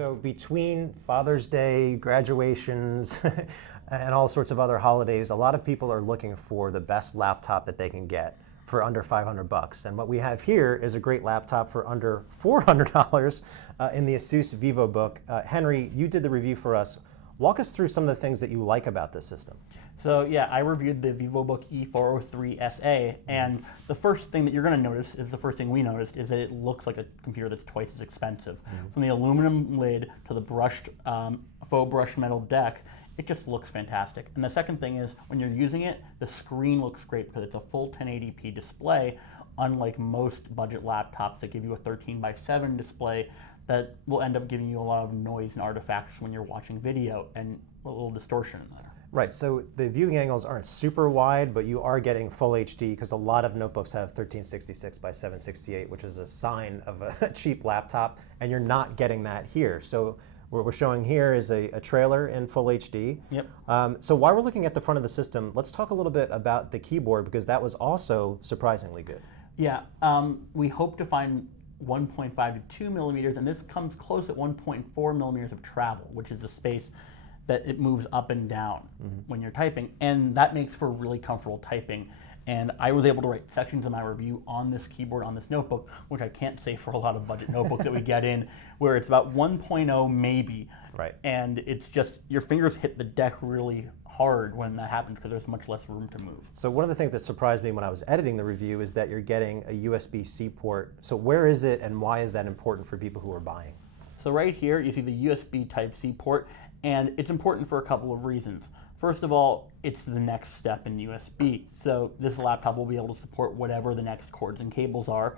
So between Father's Day, graduations, and all sorts of other holidays, a lot of people are looking for the best laptop that they can get for under $500. And what we have here is a great laptop for under $400 in the Asus VivoBook. Henry, you did the review for us. Walk us through some of the things that you like about this system. So yeah, I reviewed the VivoBook E403SA, and the first thing that you're going to notice is the first thing we noticed is that it looks like a computer that's twice as expensive. From the aluminum lid to the brushed, faux brushed metal deck, it just looks fantastic. And the second thing is, when you're using it, the screen looks great because it's a full 1080p display, unlike most budget laptops that give you a 13:7 display that will end up giving you a lot of noise and artifacts when you're watching video and a little distortion in there. Right, so the viewing angles aren't super wide, but you are getting full HD because a lot of notebooks have 1366x768, which is a sign of a cheap laptop, and you're not getting that here. So what we're showing here is a trailer in full HD. Yep. So while we're looking at the front of the system, let's talk a little bit about the keyboard, because that was also surprisingly good. Yeah, we hope to find 1.5 to 2 millimeters, and this comes close at 1.4 millimeters of travel, which is the space that it moves up and down when you're typing, and that makes for really comfortable typing. And I was able to write sections of my review on this keyboard, on this notebook, which I can't say for a lot of budget notebooks that we get in, where it's about 1.0 maybe. Right. And it's just, your fingers hit the deck really hard when that happens because there's much less room to move. So one of the things that surprised me when I was editing the review is that you're getting a USB-C port. So where is it, and why is that important for people who are buying? So right here, you see the USB Type-C port, and it's important for a couple of reasons. First of all, it's the next step in USB. So this laptop will be able to support whatever the next cords and cables are.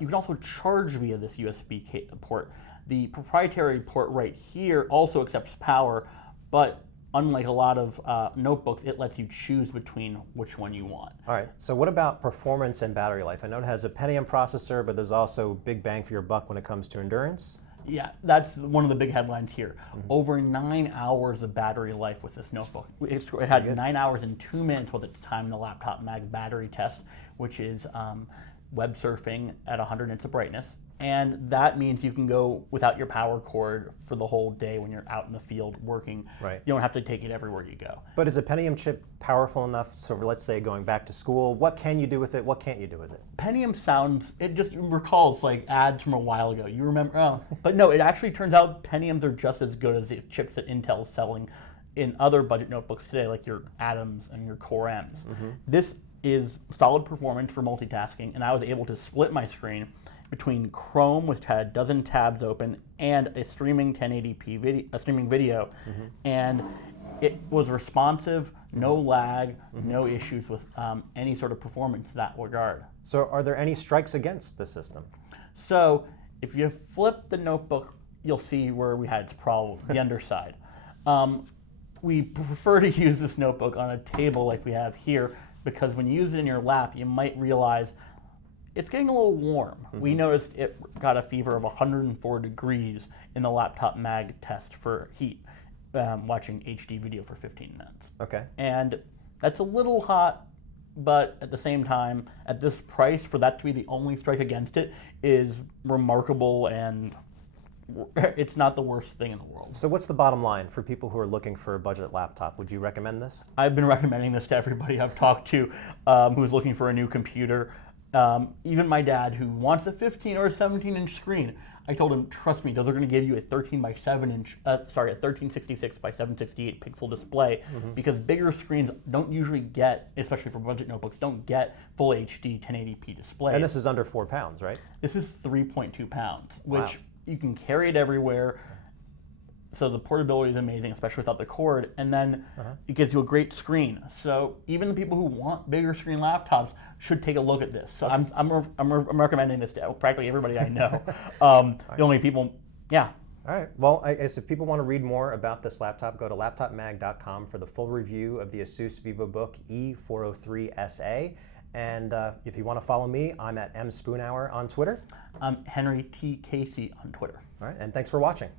You can also charge via this USB port. The proprietary port right here also accepts power, but unlike a lot of notebooks, it lets you choose between which one you want. All right, so what about performance and battery life? I know it has a Pentium processor, but there's also big bang for your buck when it comes to endurance. Yeah, that's one of the big headlines here. Over 9 hours of battery life with this notebook. It had 9 hours and 2 minutes with its time in the Laptop Mag battery test, which is web surfing at 100 nits of brightness. And that means you can go without your power cord for the whole day when you're out in the field working. Right. You don't have to take it everywhere you go. But is a Pentium chip powerful enough, so let's say going back to school, what can you do with it, what can't you do with it? Pentium sounds, it just recalls like ads from a while ago. You remember, but no, it actually turns out Pentiums are just as good as the chips that Intel's selling in other budget notebooks today, like your Atoms and your Core M's. This is solid performance for multitasking, and I was able to split my screen between Chrome, which had a dozen tabs open, and a streaming 1080p video, and it was responsive, no lag, no issues with any sort of performance in that regard. So are there any strikes against the system? So if you flip the notebook, you'll see where we had its problem, the underside. We prefer to use this notebook on a table like we have here, because when you use it in your lap, you might realize it's getting a little warm. We noticed it got a fever of 104 degrees in the Laptop Mag test for heat, watching HD video for 15 minutes. Okay. And that's a little hot, but at the same time, at this price, for that to be the only strike against it is remarkable, and it's not the worst thing in the world. So what's the bottom line for people who are looking for a budget laptop? Would you recommend this? I've been recommending this to everybody I've talked to who's looking for a new computer. Even my dad, who wants a 15 or a 17-inch screen, I told him, trust me, those are going to give you a 1366 by 768 pixel display, because bigger screens don't usually get, especially for budget notebooks, don't get full HD 1080p display. And this is under 4 pounds, right? This is 3.2 pounds, which Wow. you can carry it everywhere. So the portability is amazing, especially without the cord, and then it gives you a great screen. So even the people who want bigger screen laptops should take a look at this. So I'm recommending this to practically everybody I know. The only people, yeah. All right, well, I guess if people want to read more about this laptop, go to laptopmag.com for the full review of the Asus VivoBook E403SA. And if you want to follow me, I'm at mSpoonhour on Twitter. I'm Henry T. Casey on Twitter. All right, and thanks for watching.